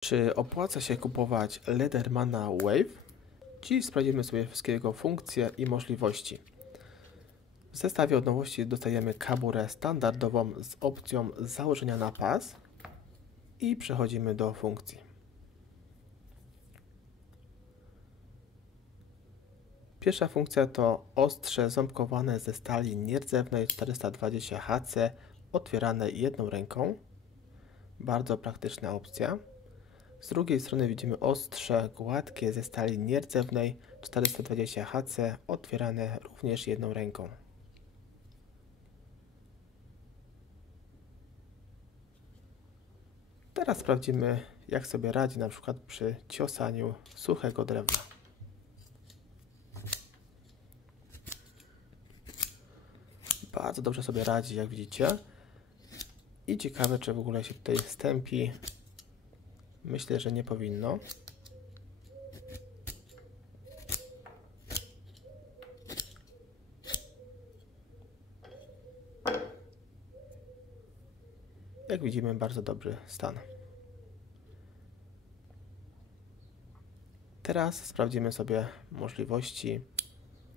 Czy opłaca się kupować Leathermana Wave? Dziś sprawdzimy sobie wszystkie jego funkcje i możliwości. W zestawie od nowości dostajemy kaburę standardową z opcją założenia na pas i przechodzimy do funkcji. Pierwsza funkcja to ostrze ząbkowane ze stali nierdzewnej 420HC otwierane jedną ręką. Bardzo praktyczna opcja. Z drugiej strony widzimy ostrze gładkie ze stali nierdzewnej 420HC otwierane również jedną ręką. Teraz sprawdzimy, jak sobie radzi na przykład przy ciosaniu suchego drewna. Bardzo dobrze sobie radzi, jak widzicie. I ciekawe, czy w ogóle się tutaj stępi. Myślę, że nie powinno. Jak widzimy, bardzo dobry stan. Teraz sprawdzimy sobie możliwości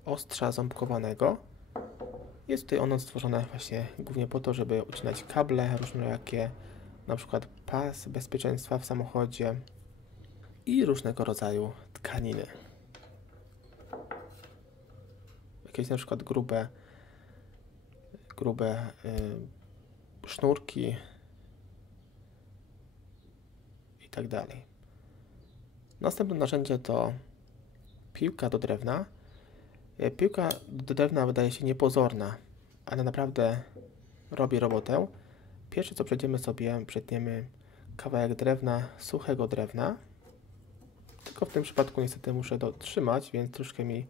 ostrza ząbkowanego. Jest tutaj ono stworzone właśnie głównie po to, żeby ucinać kable różnorakie, na przykład pas bezpieczeństwa w samochodzie i różnego rodzaju tkaniny. Jakieś na przykład grube sznurki i tak dalej. Następne narzędzie to piłka do drewna. Piłka do drewna wydaje się niepozorna, ale naprawdę robi robotę. Pierwsze co przetniemy kawałek drewna, suchego drewna. Tylko w tym przypadku niestety muszę dotrzymać, więc troszkę mi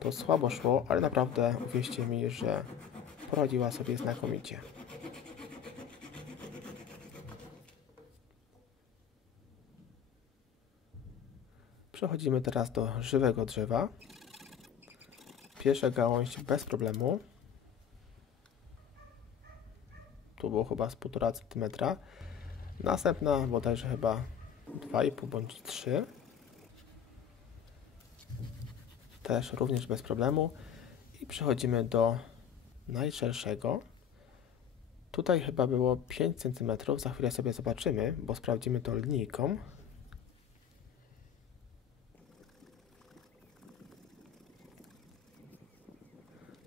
to słabo szło, ale naprawdę uwierzcie mi, że poradziła sobie znakomicie. Przechodzimy teraz do żywego drzewa. Pierwsza gałąź bez problemu. Tu było chyba z 1,5 cm. Następna bodajże chyba 2,5 bądź 3. Też również bez problemu. I przechodzimy do najszerszego. Tutaj chyba było 5 cm. Za chwilę sobie zobaczymy, bo sprawdzimy to linijką.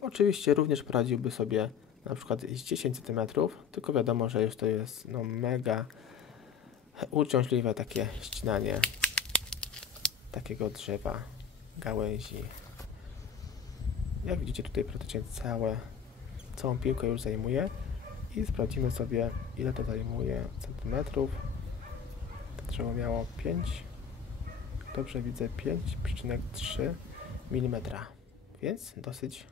Oczywiście również poradziłby sobie na przykład z 10 cm, tylko wiadomo, że już to jest mega uciążliwe takie ścinanie takiego drzewa, gałęzi. Jak widzicie, tutaj praktycznie całą piłkę już zajmuje i sprawdzimy sobie, ile to zajmuje centymetrów. To drzewo miało 5, dobrze widzę, 5,3 mm, więc dosyć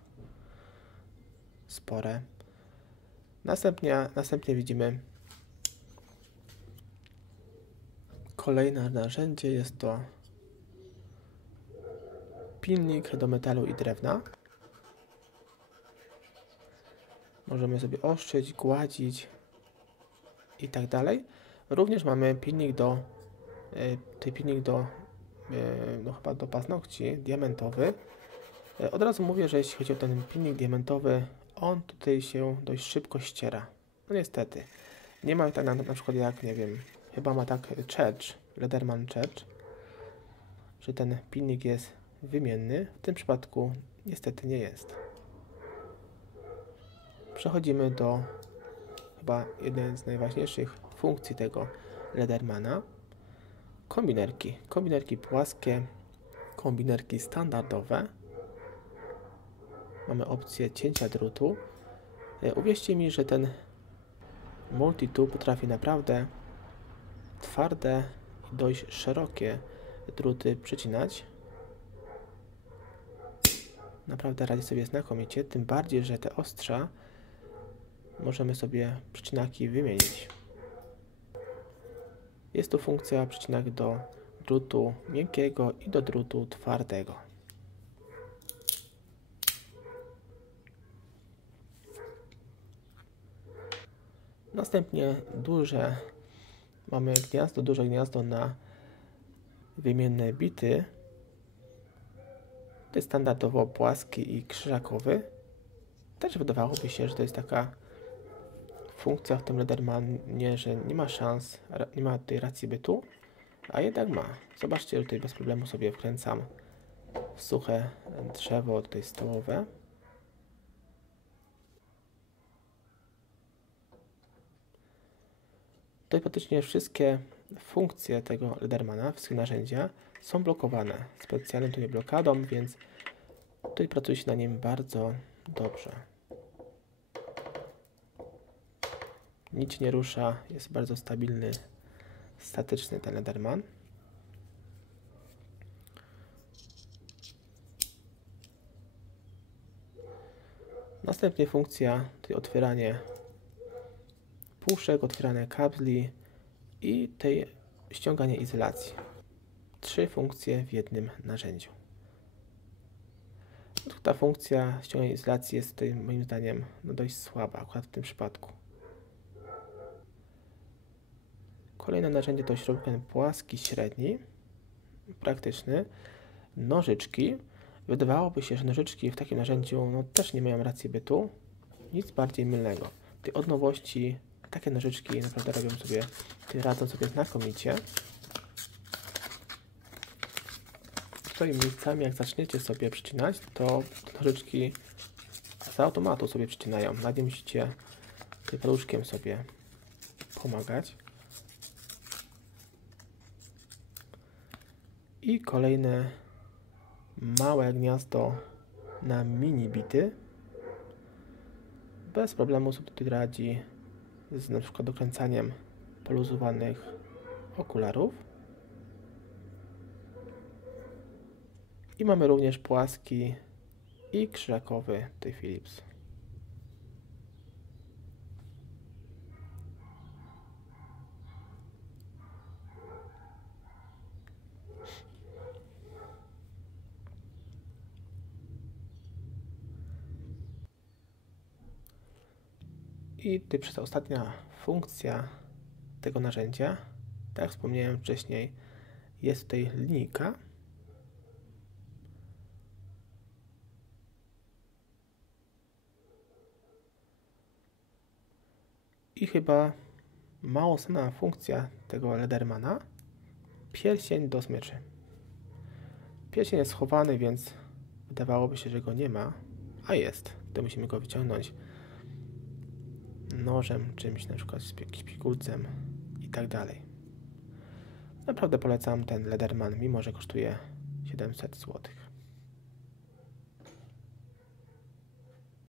spore. Następnie widzimy kolejne narzędzie, jest to pilnik do metalu i drewna. Możemy sobie ostrzyć, gładzić i tak dalej. Również mamy pilnik chyba do paznokci, diamentowy. Od razu mówię, że jeśli chodzi o ten pilnik diamentowy, on tutaj się dość szybko ściera. No niestety. Nie ma tak na przykład jak, nie wiem, chyba ma tak Leatherman Church, że ten pilnik jest wymienny. W tym przypadku niestety nie jest. Przechodzimy do chyba jednej z najważniejszych funkcji tego Leathermana. Kombinerki. Kombinerki płaskie, kombinerki standardowe. Mamy opcję cięcia drutu. Uwierzcie mi, że ten multi-tool potrafi naprawdę twarde i dość szerokie druty przecinać. Naprawdę radzi sobie znakomicie, tym bardziej, że te ostrza możemy sobie przecinaki wymienić. Jest to funkcja przecinak do drutu miękkiego i do drutu twardego. Następnie duże Mamy gniazdo, duże gniazdo na wymienne bity. To jest standardowo płaski i krzyżakowy. Też wydawałoby się, że to jest taka funkcja w tym Ledermanie, że nie ma szans, nie ma tej racji bytu, a jednak ma. Zobaczcie, że tutaj bez problemu sobie wkręcam w suche drzewo tutaj stołowe. Tutaj praktycznie wszystkie funkcje tego Ledermana, wszystkie narzędzia są blokowane specjalną tutaj blokadą, więc tutaj pracuje się na nim bardzo dobrze. Nic nie rusza, jest bardzo stabilny, statyczny ten Lederman. Następnie funkcja, tutaj otwieranie puszek, otwieranie kabli i tej ściąganie izolacji. 3 funkcje w jednym narzędziu. Ta funkcja ściągania izolacji jest tutaj moim zdaniem dość słaba, akurat w tym przypadku. Kolejne narzędzie to śrubokręt płaski, średni, praktyczny. Nożyczki. Wydawałoby się, że nożyczki w takim narzędziu też nie mają racji bytu. Nic bardziej mylnego. Tej od nowości takie nożyczki naprawdę radzą sobie znakomicie. Tutaj miejscami jak zaczniecie sobie przycinać, to nożyczki z automatu sobie przycinają. Nad nie musicie tym paluszkiem sobie pomagać. I kolejne małe gniazdo na mini bity. Bez problemu sobie tutaj radzi z na przykład dokręcaniem poluzowanych okularów. I mamy również płaski i krzyżakowy tej Philips. I tutaj ostatnia funkcja tego narzędzia, tak jak wspomniałem wcześniej, jest tutaj linijka. I chyba mało znana funkcja tego Ledermana, pierścień do smyczy. Pierścień jest schowany, więc wydawałoby się, że go nie ma, a jest. Tutaj musimy go wyciągnąć nożem, czymś, na przykład jakimś pigułcem i tak dalej. Naprawdę polecam ten Lederman, mimo że kosztuje 700 zł.